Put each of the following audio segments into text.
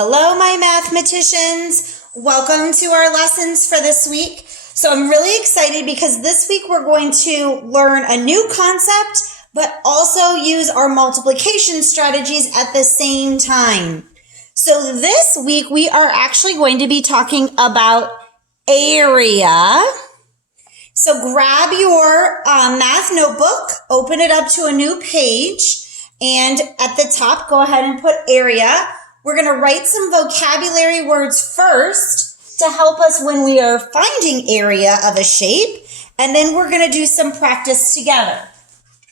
Hello, my mathematicians. Welcome to our lessons for this week. So I'm really excited because this week we're going to learn a new concept, but also use our multiplication strategies at the same time. So this week we are actually going to be talking about area. So grab your math notebook, open it up to a new page, and at the top, go ahead and put area. We're going to write some vocabulary words first to help us when we are finding area of a shape, and then we're going to do some practice together.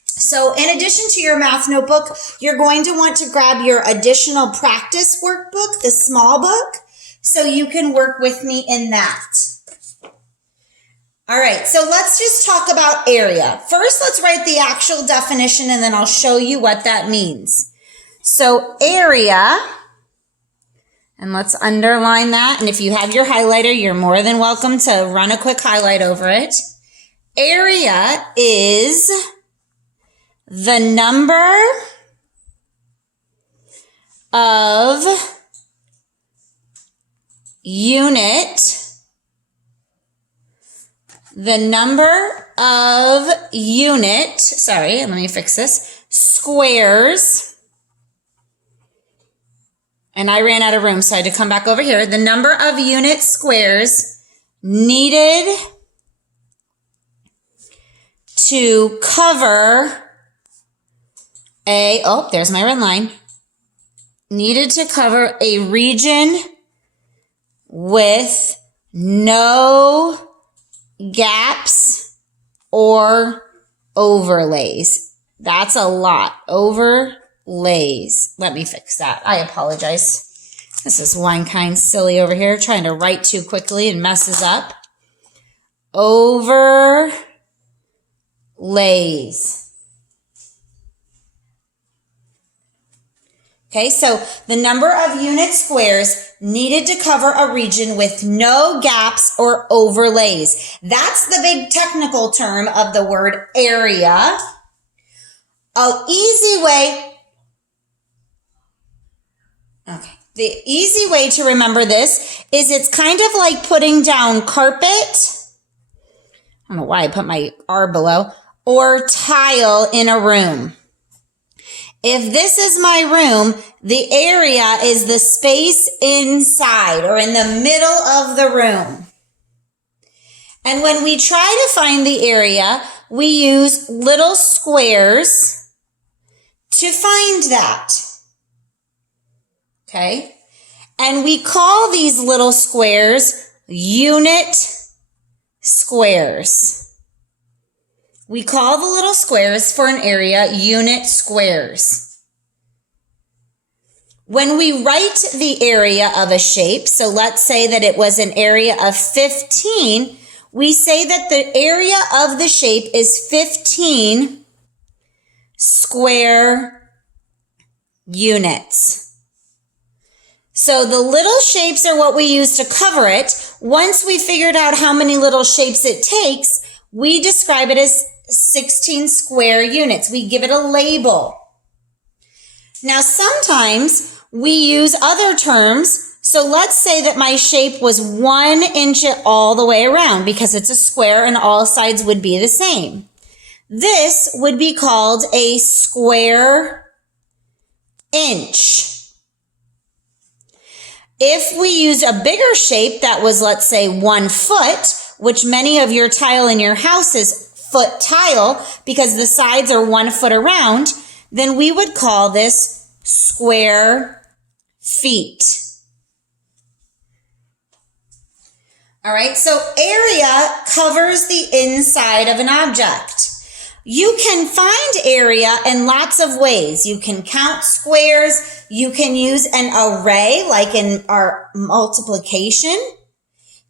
So in addition to your math notebook, you're going to want to grab your additional practice workbook, the small book, so you can work with me in that. All right, so let's just talk about area. First, let's write the actual definition, and then I'll show you what that means. So area, and let's underline that. And if you have your highlighter, you're more than welcome to run a quick highlight over it. Area is the number of squares. And I ran out of room, so I had to come back over here. The number of unit squares needed to cover there's my red line. Needed to cover a region with no gaps or overlays. That's a lot. Overlays. Let me fix that. I apologize. This is one kind silly over here trying to write too quickly and messes up. Overlays. Okay, so the number of unit squares needed to cover a region with no gaps or overlays. That's the big technical term of the word area. The easy way to remember this is it's kind of like putting down carpet. I don't know why I put my R below, or tile in a room. If this is my room, the area is the space inside or in the middle of the room. And when we try to find the area, we use little squares to find that. Okay? And we call these little squares unit squares. We call the little squares for an area unit squares. When we write the area of a shape, so let's say that it was an area of 15, we say that the area of the shape is 15 square units. So the little shapes are what we use to cover it. Once we figured out how many little shapes it takes, we describe it as 16 square units. We give it a label. Now, sometimes we use other terms. So let's say that my shape was 1 inch all the way around because it's a square and all sides would be the same. This would be called a square inch. If we use a bigger shape that was, let's say, 1 foot, which many of your tile in your house is foot tile because the sides are 1 foot around, then we would call this square feet. All right, so area covers the inside of an object. You can find area in lots of ways. You can count squares. You can use an array like in our multiplication.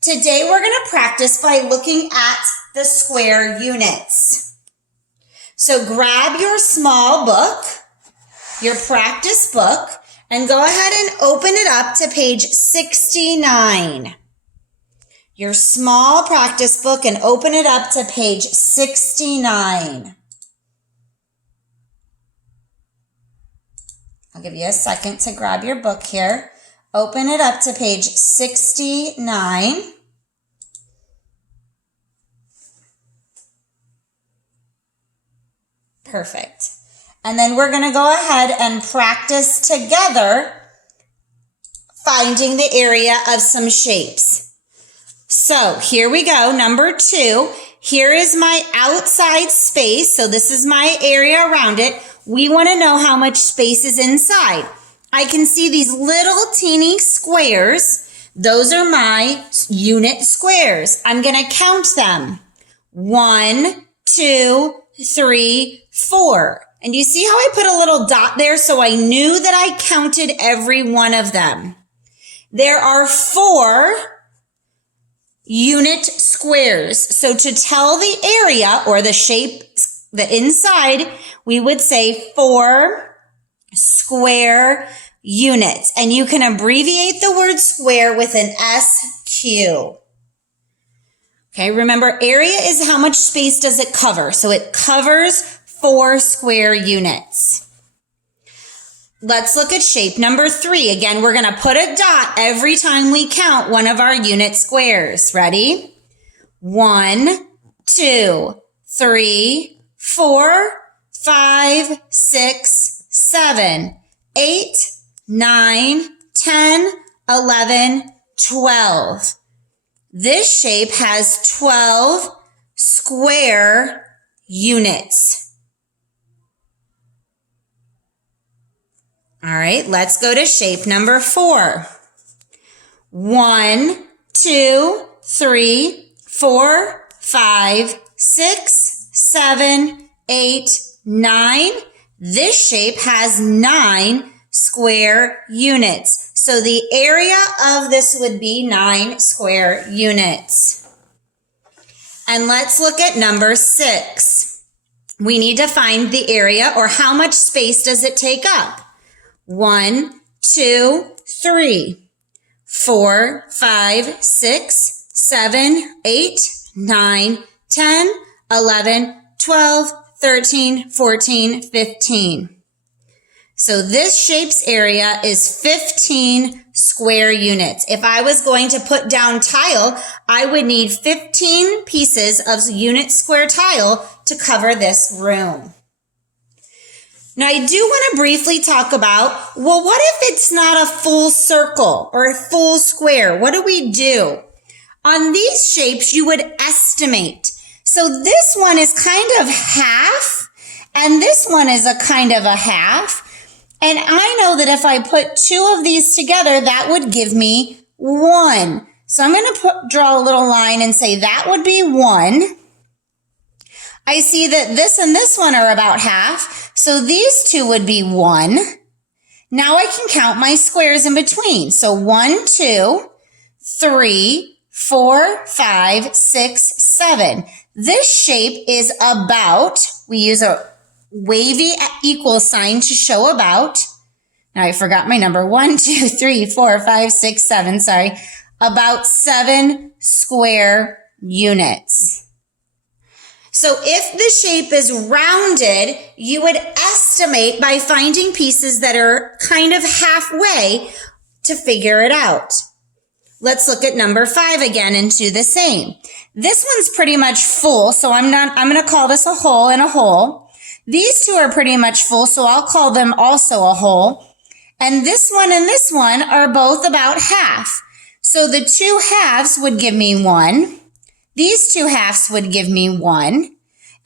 Today, we're going to practice by looking at the square units. So grab your small book, your practice book, and go ahead and open it up to page 69. Your small practice book and open it up to page 69. I'll give you a second to grab your book here. Open it up to page 69. Perfect. And then we're going to go ahead and practice together finding the area of some shapes. So here we go. Number 2. Here is my outside space. So this is my area around it. We want to know how much space is inside. I can see these little teeny squares. Those are my unit squares. I'm going to count them. 1, 2, 3, 4. And you see how I put a little dot there so I knew that I counted every one of them. There are 4 unit squares. So to tell the area or the shape, the inside, we would say 4 square units. And you can abbreviate the word square with an SQ. Okay, remember area is how much space does it cover? So it covers 4 square units. Let's look at shape number 3. Again, we're going to put a dot every time we count one of our unit squares. Ready? 1, 2, 3, 4, 5, 6, 7, 8, 9, 10, 11, 12. This shape has 12 square units. All right, let's go to shape number 4. 1, 2, 3, 4, 5, 6, 7, 8, 9. This shape has 9 square units. So the area of this would be 9 square units. And let's look at number 6. We need to find the area, or how much space does it take up? 1, 2, 3, 4, 5, 6, 7, 8, 9, 10, 11, 12, 13, 14, 15. So this shape's area is 15 square units. If I was going to put down tile, I would need 15 pieces of unit square tile to cover this room. Now, I do want to briefly talk about, well, what if it's not a full circle or a full square? What do we do? On these shapes, you would estimate. So this one is kind of half, and this one is a kind of a half. And I know that if I put 2 of these together, that would give me 1. So I'm going to draw a little line and say that would be 1. I see that this and this one are about half. So these 2 would be 1. Now I can count my squares in between. So 1, 2, 3, 4, 5, 6, 7. This shape is about, we use a wavy equal sign to show about. Now I forgot my number. 1, 2, 3, 4, 5, 6, 7. Sorry. About 7 square units. So if the shape is rounded, you would estimate by finding pieces that are kind of halfway to figure it out. Let's look at number 5 again and do the same. This one's pretty much full, so I'm going to call this a hole and a hole. These 2 are pretty much full, so I'll call them also a hole. And this one are both about half. So the 2 halves would give me 1. These 2 halves would give me 1.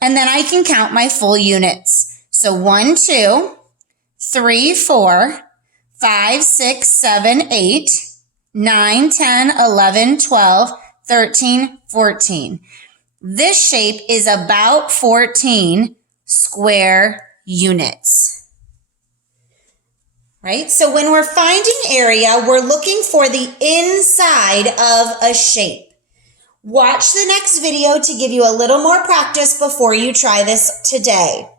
And then I can count my full units. So 1, 2, 3, 4, 5, 6, 7, 8, 9, 10, 11, 12, 13, 14. This shape is about 14 square units. Right? So when we're finding area, we're looking for the inside of a shape. Watch the next video to give you a little more practice before you try this today.